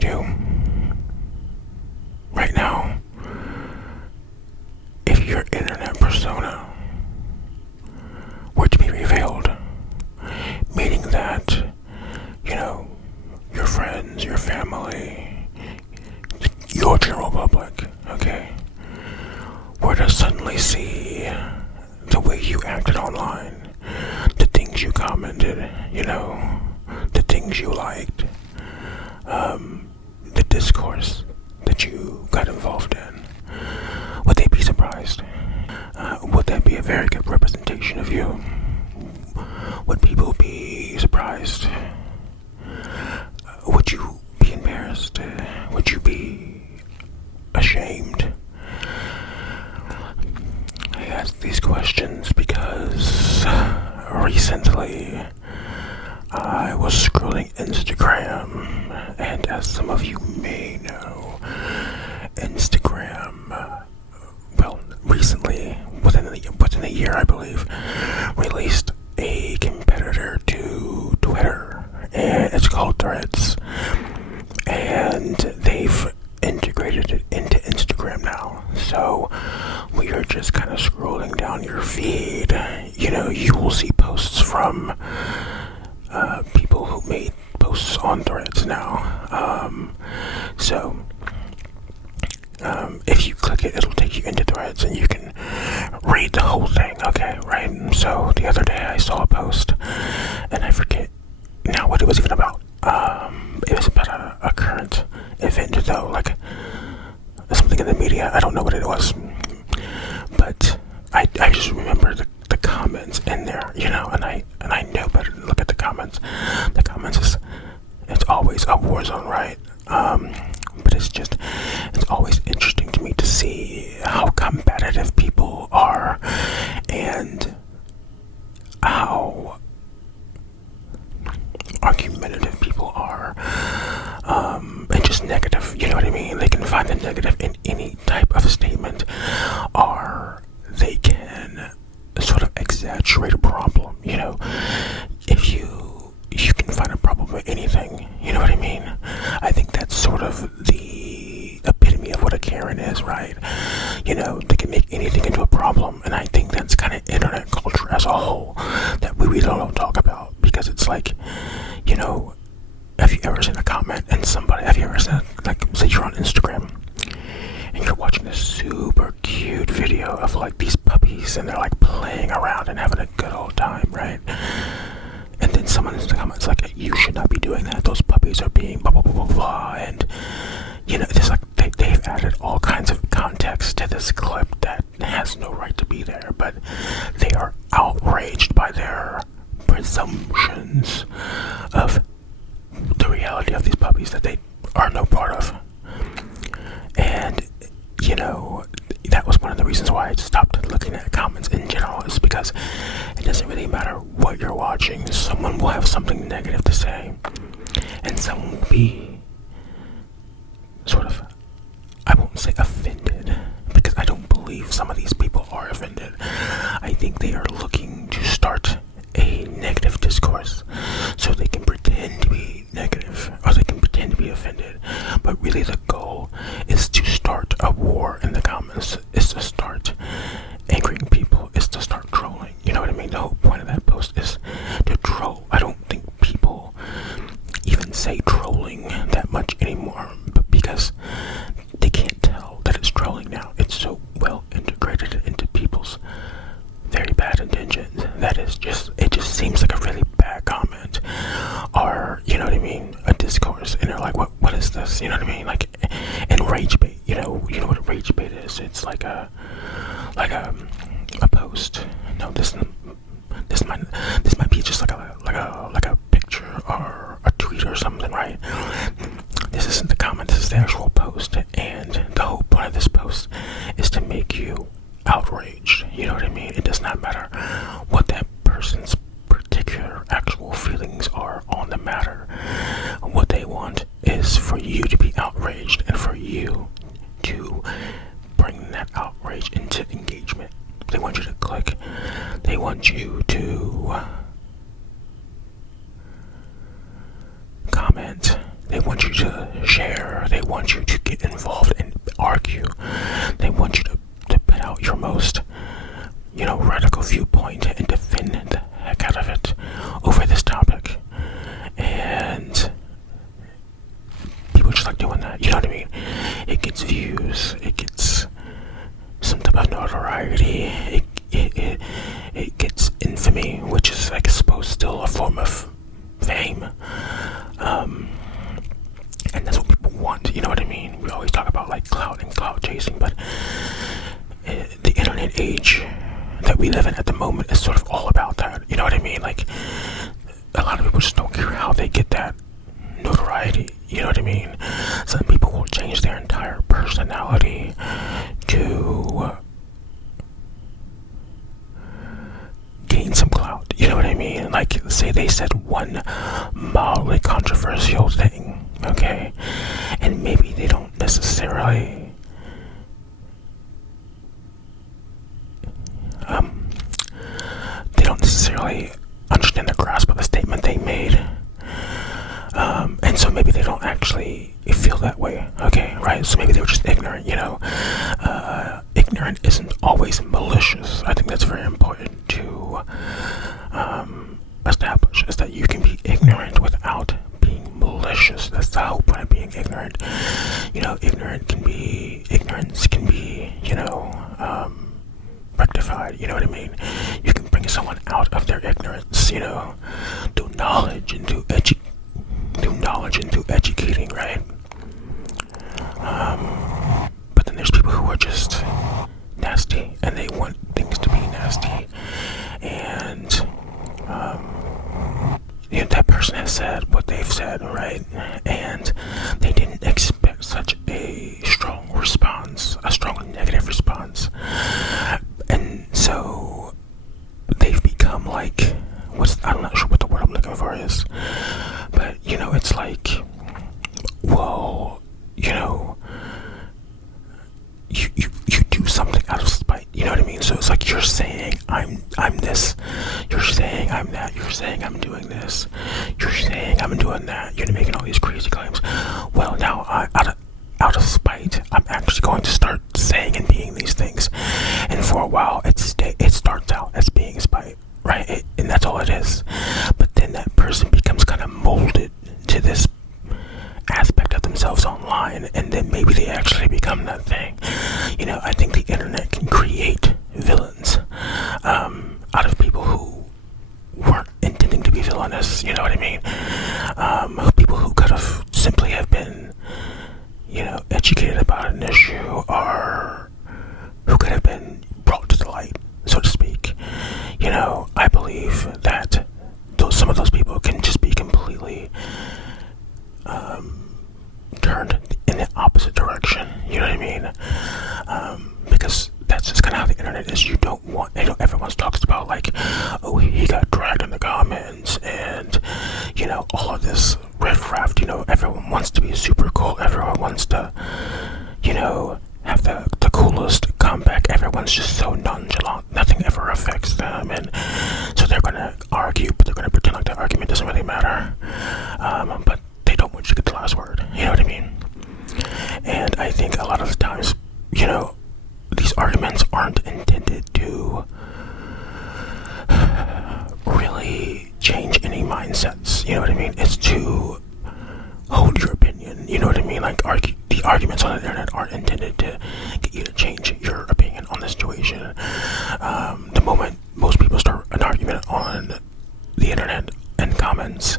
ask you right now, if your internet persona were to be revealed, meaning that, your friends, your family, your general public, okay, were to suddenly see the way you acted online, the things you commented, the things you liked, the discourse that you got involved in, would they be surprised? Would that be a very good representation of you? Would people be surprised? Would you be embarrassed? Would you be ashamed? I ask these questions because recently I was scrolling Instagram, and as some of you may know, Instagram, recently, within a year, I believe, released a competitor to Twitter, and it's called Threads, and they've integrated it into Instagram now. So when you're just kind of scrolling down your feed, you will see posts from people who made posts on Threads now. If you click it, it'll take you into Threads and you can read the whole thing, okay, right? So the other day I saw a post, and I forget now what it was even about. It was about a current event, though, like something in the media. I don't know what it was, but I just remember the comments in there, and I know better than look at the comments. The comments it's always a war zone, right? But it's always interesting to me to see how competitive people are and how argumentative people are, and just negative, you know what I mean? They can find the negative in any type of statement, or they can sort of exaggerate a problem, if you can find a problem with anything, you know what I mean? I think that's sort of the epitome of what a Karen is, right? They can make anything into a problem, and I think that's kind of internet culture as a whole that we really don't talk about, because it's like, have you ever seen a comment and have you ever seen, like, say you're on Instagram, and you're watching this super cute video of, like, these puppies, and they're, like, playing around and having a good old time, right? And then someone in the comments like, you should not be doing that. Those puppies are being blah, blah, blah, blah, blah. And, it's like they've added all kinds of context to this clip that has no right to be there. But they are outraged by their presumptions of the reality of these puppies that they are no part of. And, that was one of the reasons why I stopped looking at comments in general, is because it doesn't really matter what you're watching. Someone will have something negative to say, and someone will be sort of, I won't say offended, because I don't believe some of these people are offended. I think they are looking to start a negative discourse so they can pretend to be negative, or they can pretend to be offended, but really the goal is to start a war in the comments, is to start angering people, is to start trolling, you know what I mean? The whole point of that post is to troll. I don't think people even say trolling that much anymore, but because they can't tell that it's trolling now. It's so well integrated into people's very bad intentions that it just seems like a really bad comment, or, you know what I mean, a discourse, and they're like, what is this, you know what I mean? Like, and rage bait, you know what a rage bait is? It's like a post. No, this might be just like a picture or a tweet or something, right? This isn't the comment, this is the actual post, and the whole point of this post is to make you outraged, you know what I mean? It does not matter what that person's particular actual feelings are on the matter. What they want is for you to be outraged, and for you to bring that outrage into engagement. They want you to click. They want you to comment. They want you to share. want you to get involved and argue. They want you to put out your most, radical viewpoint and defend the heck out of it over this topic. And people just like doing that, you know what I mean? It gets views, it gets some type of notoriety, it gets infamy, which is, I suppose, still a form of fame. And that's what people want, you know what I mean? We always talk about like clout and clout chasing, but the internet age that we live in at the moment is sort of all about that, you know what I mean? Like, a lot of people just don't care how they get that notoriety, you know what I mean? Some people will change their entire personality to gain some clout, you know what I mean? Like, say they said one mildly controversial thing, okay, and maybe they don't necessarily understand the grasp of the statement they made, and so maybe they don't actually feel that way, okay, right? So maybe they were just ignorant, ignorant isn't always malicious. I think that's very important to establish, is that you can be ignorant without being malicious. That's the whole point of being ignorant. Ignorance can be, rectified, you know what I mean? You can bring someone out of their ignorance, through knowledge and through educating, right? But then there's people who are just nasty and they want things to be nasty, and that person has said what they've said, right? And they didn't expect such a strong response, a strong negative response, and so they've become like, I'm not sure what the word I'm looking for is, but it's like, well, you do something out of spite, you know what I mean? So it's like, you're saying I'm this, you're saying I'm that, you're saying I'm doing this, you're saying I'm doing that, you're making all these crazy claims. Well, now out of spite, I'm actually going to start saying and being these things, and for a while it starts out as being spite, right? And that's all it is. But then that person becomes kind of molded to this aspect of themselves online, and then maybe they actually become that thing. I think the internet can create villains out of people who weren't intending to be villainous, you know what I mean? People who could have simply have been, educated about an issue, or who could have been brought to the light, so to speak. I believe that some of those people can just be completely turned in the opposite direction, you know what I mean? Because that's just kind of how the internet is. Everyone talks about like, oh, he got dragged in the comments, and all of this riffraff. Everyone wants to be super cool. Everyone wants to have the coolest comeback. Everyone's just so nonchalant. Nothing ever affects them, and so they're gonna argue, but they're gonna pretend like the argument doesn't really matter. But they don't want you to get the last word. You know what I mean? And I think a lot of the times, these arguments aren't intended to really change any mindsets. You know what I mean? It's to hold your opinion. You know what I mean? Like, the arguments on the internet aren't intended to get you to change your opinion on the situation. The moment most people start an argument on the internet and comments,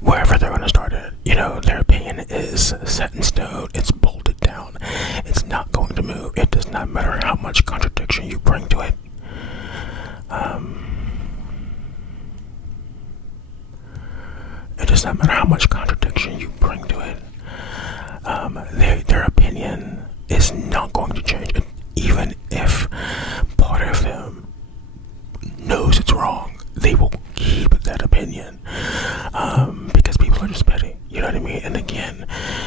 wherever they're going to start it, their opinion is set in stone. It's bolted down. It's not going to move. It does not matter how much contradiction you bring to it. It does not matter how much contradiction you bring to it. Their opinion is not going to change. Even if part of them knows it's wrong, they will keep that opinion, because people are just petty, you know what I mean? And again,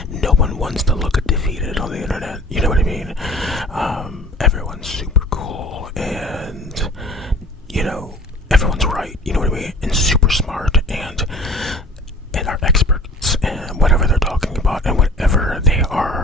no one wants to look defeated on the internet, you know what I mean? Everyone's super cool, and everyone's right, you know what I mean? And super smart, and are experts and whatever they're talking about, and whatever they are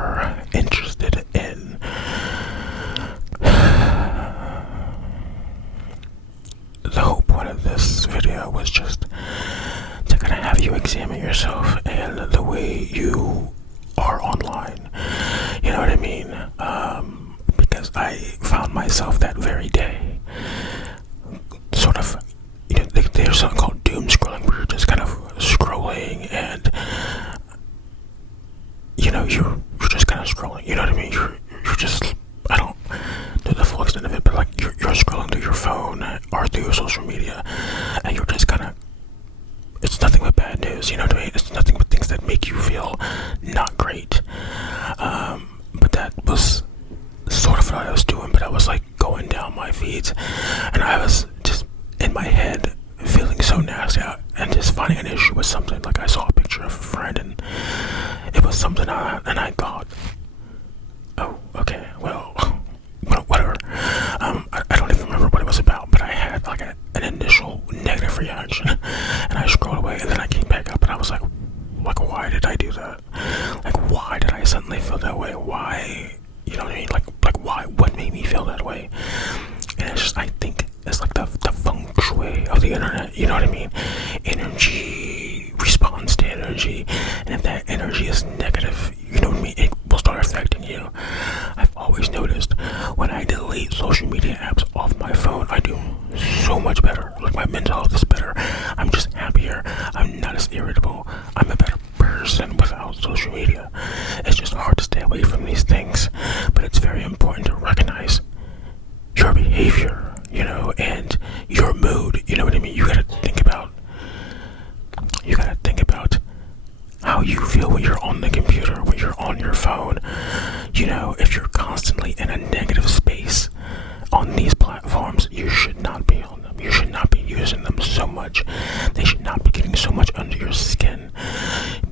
myself that very day. Sort of, there's something called doom scrolling where you're just kind of scrolling and, you're just kind of scrolling, you know what I mean? You're just, I don't know the full extent of it, but like you're scrolling through your phone or through your social media and you're just kind of, it's nothing but bad news, you know what I mean? It's nothing but things that make you feel not great. But that was sort of what I was doing, but I was like going down my feeds and I was just in my head feeling so nasty and just finding an issue with something. Like I saw a picture of a friend and it was something and I thought, oh, okay, well, whatever. I don't even remember what it was about, but I had like an initial negative reaction and I scrolled away and then I came back up and I was like, why did I do that? Like, why did I suddenly feel that way? Why, you know what I mean? Like why, what made me feel that way? And it's just, I think it's like the feng shui of the internet, you know what I mean? Energy responds to energy, and if that energy is negative, you know what I mean, it will start affecting you. I've always noticed when I delete social media apps off my phone, I do so much better. Like my mental health is better. I'm just happier. I'm not as irritable. I'm a better person without social media. It's just hard to stay away from these things, but it's very important to recognize your behavior, and your mood, you know what I mean? You gotta think about how you feel when you're on the computer, when you're on your phone. If you're constantly in a negative space on these platforms, you should not be on them. You should not be using them so much. They should not be getting so much under your skin.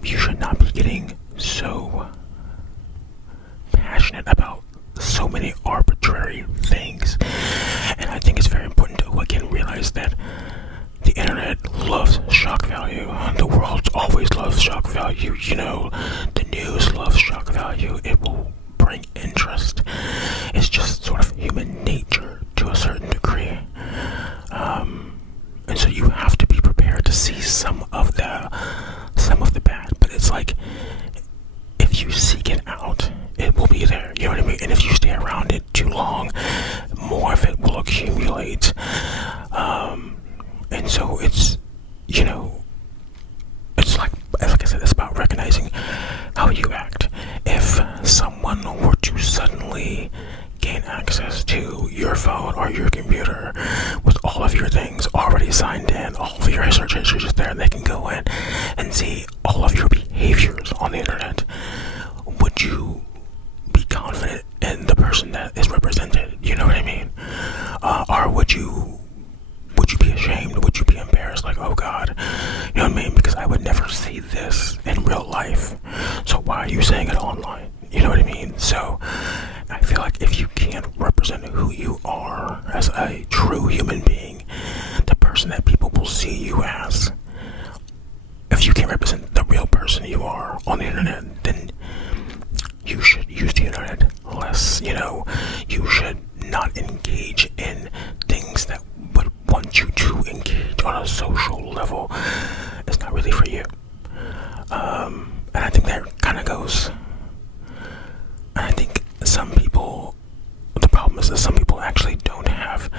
You should not be getting so passionate about so many arbitrary things. And I think it's very important to again realize that the internet loves shock value. The world's always loved shock value. The news loves shock value. It will bring interest. It's just sort of human nature to a certain degree. And so you have to be prepared to see some of the bad. But it's like, if you seek it out, it will be there, you know what I mean? And if you stay around it too long, more of it will accumulate. And so it's, it's like I said, it's about recognizing how you act. If someone were to suddenly gain access to your phone or your computer with all of your things already signed in, all of your search history is there, and they can go in and see all of your behaviors on the internet, would you be confident in the person that is represented? You know what I mean? Or would you be ashamed? Would you be embarrassed? Like, oh God, you know what I mean? Because I would never see this in real life. So why are you saying it online? You know what I mean? So I feel like if you can't represent who you are as a true human being, the person that people will see you as, if you can't represent the real person you are on the internet, then you should use the internet less. You should not engage in things that would want you to engage on a social level. It's not really for you. And I think that kind of goes. And I think some people, the problem is that some people actually don't have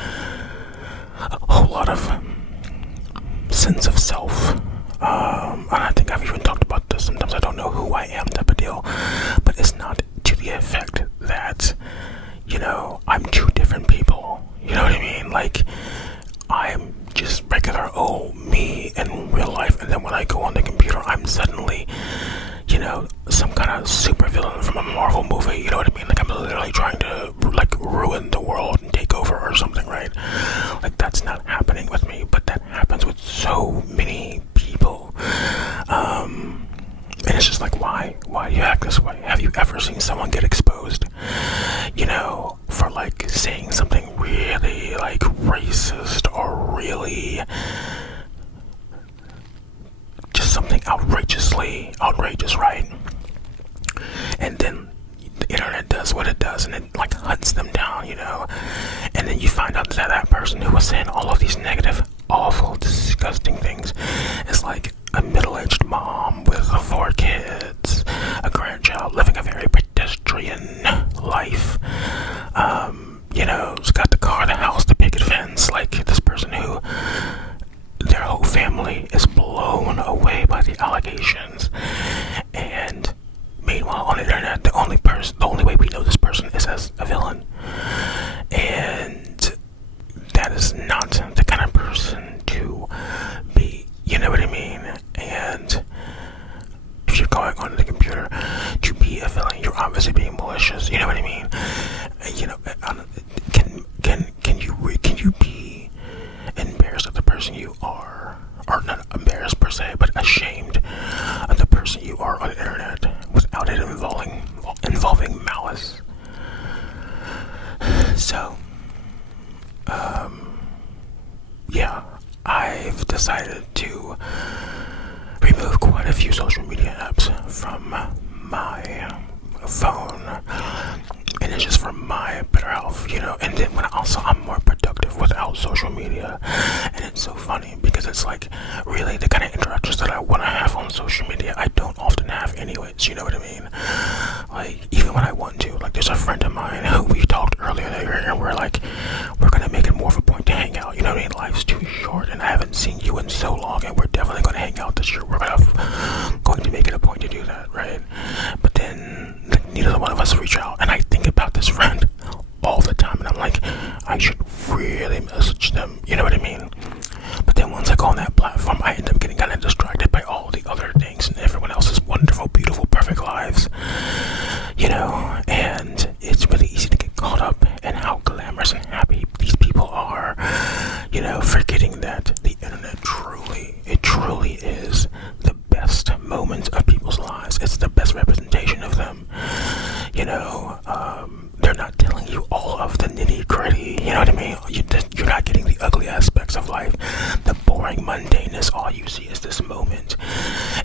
a whole lot of sense of self. And I think I've even talked about this. Sometimes I don't know who I am type of deal. But it's not to the effect that, I'm two different people. You know what I mean? Like, I'm just regular old me in real life. And then when I go on the computer, I'm suddenly, some kind of super villain from a Marvel movie. You know what I mean? Like, I'm literally trying to, ruin the world and take over or something, right? Like, that's not happening with me. But that happens with so many people. And it's just like, why do you act this way? Have you ever seen someone get exposed, for saying something really racist or really just something outrageous, right? And then the internet does what it does and it hunts them down, and then you find out that person who was saying all of these negative, awful, disgusting things is like a middle-aged mom with 4 kids, a grandchild, living a very pedestrian life. It's got the only way we know this person is as a villain, and that is not the kind of person to be. You know what I mean? And if you're going on the computer to be a villain, you're obviously being malicious. You know what I mean? You know, can you be embarrassed of the person you are, or not embarrassed per se, but ashamed of the person you are on the internet without it involving malice? So, yeah, I've decided to remove quite a few social media apps from my phone, and it's just for my better health, you know. And then I'm more productive without social media, and it's so funny because it's like really the kind of interactions that I want to have on social media I don't often have anyways. You know what I mean? Like even when I want to, like there's a friend of mine who we talked earlier that year, and we're gonna make it more of a point to hang out. You know what I mean? Life's too short, and I haven't seen you in so long, and we're definitely gonna hang out this year. We're going to make it a point to do that, right? But then like, neither one of us reach out, and I think about this friend all the time, and I'm like, I should really message them. You know what I mean? But then once I go on that platform, I end up getting kind of distracted by all the other things and everyone else's wonderful, beautiful, perfect lives. You know, and it's really easy to get caught up in how glamorous and happy these people are. You know, forgetting that the internet truly is the best moments of people's lives. It's the best representation of them. You know, they're not telling you all of the nitty gritty. You know what I mean? You're not getting the ugly aspects of life, the boring mundaneness. All you see is this moment,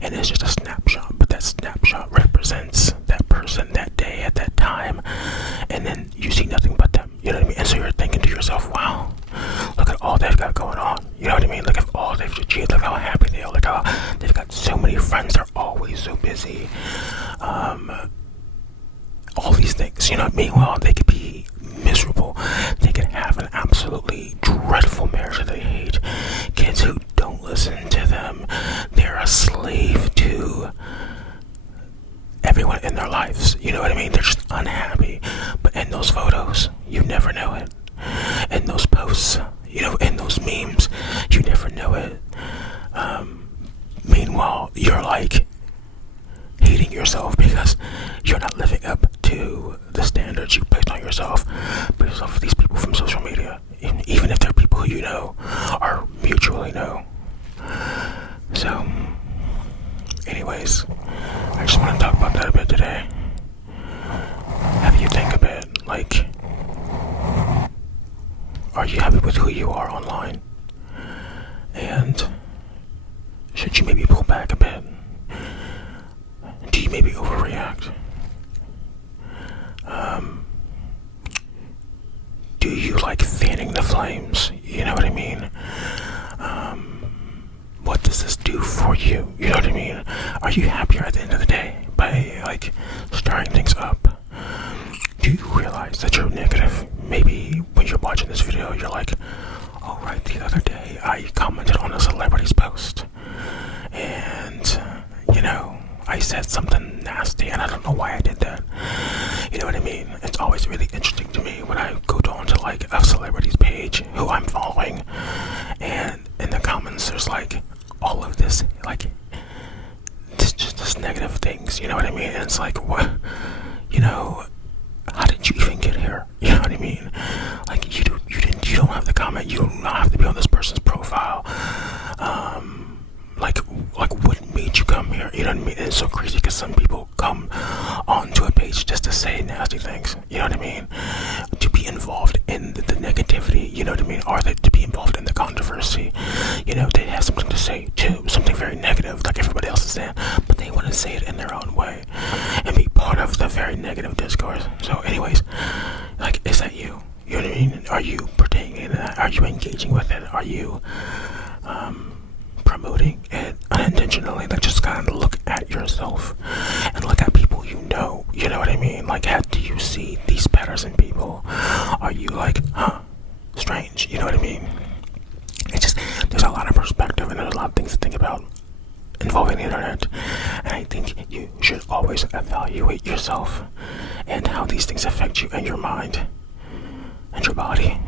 and it's just a snapshot. But that snapshot represents that person, that day, at that time, and then you see nothing but them. You know what I mean? And so you're thinking to yourself, "Wow, look at all they've got going on." You know what I mean? Look at all they've achieved. Look how happy they are. Look how they've got so many friends. They're always so busy. All these things, you know. Meanwhile, they could be miserable. They could have an absolutely dreadful marriage that they hate. Kids who don't listen to them. They're a slave to everyone in their lives. You know what I mean? They're just unhappy. But in those photos, you never know it. In those posts, you know, in those memes, you never know it. Meanwhile, you're like hating yourself because you're not living up to the standards you placed on yourself based off of these people from social media, even if they're people who you know or mutually know. So anyways, I just want to talk about that a bit today. Have you think a bit, like, are you happy with who you are online? And should you maybe pull back a bit? Do you maybe overreact? Do you like fanning the flames? You know what I mean? What does this do for you? You know what I mean? Are you happier at the end of the day by like stirring things up? Do you realize that you're negative? Maybe when you're watching this video, you're like, oh right, the other day I commented on a celebrity's post, and you know, I said something nasty, and I don't know why I did that. You know what I mean? It's always really interesting to me when I go down to like a celebrity's page who I'm following, and in the comments there's like all of this, like just negative things. You know what I mean? And it's like, what? You know, how did you even get here? You know what I mean? Like you don't have the comment. You do not have to be on this person's profile. Like what made you come here? You know what I mean? And it's so crazy because some people come onto a page just to say nasty things. You know what I mean? To be involved in the negativity. You know what I mean? Or to be involved in the controversy. You know, they have something to say too, something very negative, like everybody else is saying, but they want to say it in their own way and be part of the very negative discourse. So, anyways, like, is that you? You know what I mean? Are you partaking in that? Are you engaging with it? Are you promoting it unintentionally? Like, just kind of look at yourself and look at people you know. You know what I mean? Like, do you see these patterns in people? Are you like, strange? You know what I mean? It's just, there's a lot of perspective and there's a lot of things to think about involved involving the internet. And I think you should always evaluate yourself and how these things affect you and your mind and your body.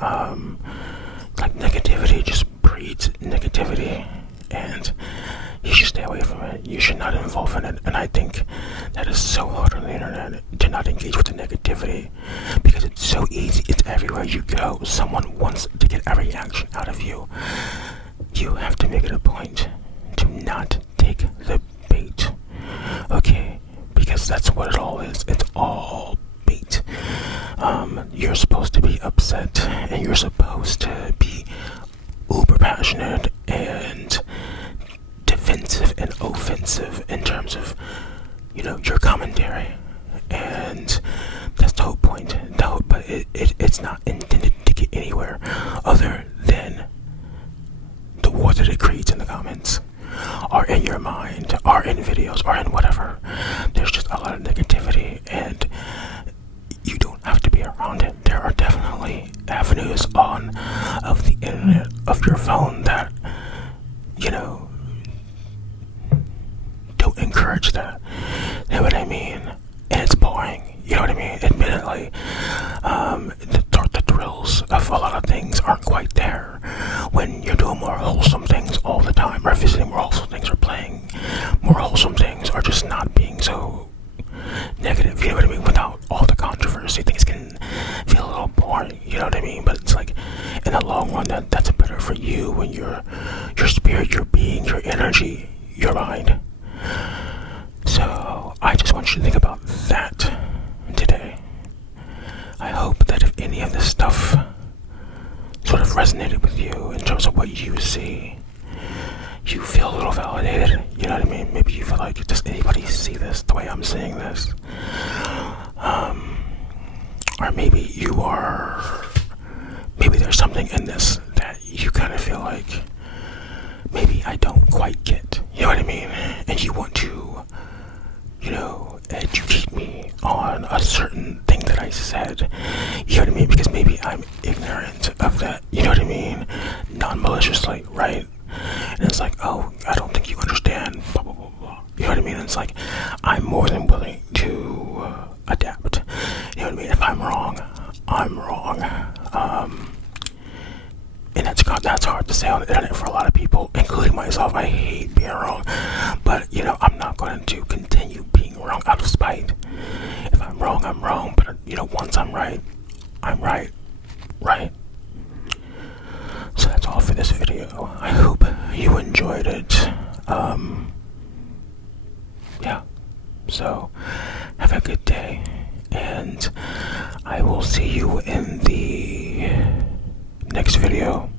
Like negativity just breeds negativity, and you should stay away from it. You should not involve in it. And I think that is so hard on the internet to not engage with the negativity, because it's so easy. It's everywhere you go. Someone wants to get a reaction out of you. You have to make it a point to not take the bait, okay? Because that's what it all is. It's all bait. You're supposed to be upset, and you're supposed to be uber passionate and defensive and offensive in terms of, your commentary. And that's the whole point. But it's not intended to get anywhere other than the war that it creates in the comments, or in your mind, or in videos, or in whatever. There's just a lot of negativity, and you don't have to be around it. There are definitely avenues of the internet, of your phone, that don't encourage that. You know what I mean? And it's boring. You know what I mean? Admittedly, the thrills of a lot of things aren't quite there when you're doing more wholesome things all the time, or visiting more wholesome things, or playing more wholesome things, or just not being so negative. You know what I mean? Without all the controversy, things can feel a little boring. You know what I mean? But it's like, in the long run, that's better for you, when your spirit, your being, your energy, your mind. So I just want you to think about that today. I hope that if any of this stuff sort of resonated with you in terms of what you see, you feel a little validated. You know what I mean? Maybe you feel like, does anybody see this the way I'm seeing this? Or maybe maybe there's something in this that you kind of feel like, maybe I don't quite get. You know what I mean? And you want to, educate me on a certain thing that I said. You know what I mean? Because maybe I'm ignorant of that. You know what I mean? Non-maliciously, right? And it's like, oh, I don't think you understand, blah, blah, blah, blah. You know what I mean? And it's like, I'm more than willing to adapt. You know what I mean? If I'm wrong, I'm wrong. And that's hard to say on the internet for a lot of people, including myself. I hate being wrong. But, I'm not going to continue being wrong out of spite. If I'm wrong, I'm wrong. But, once I'm right, I'm right. Right? So that's all for this video. I hope you enjoyed it. Yeah. So, have a good day. And I will see you in the next video.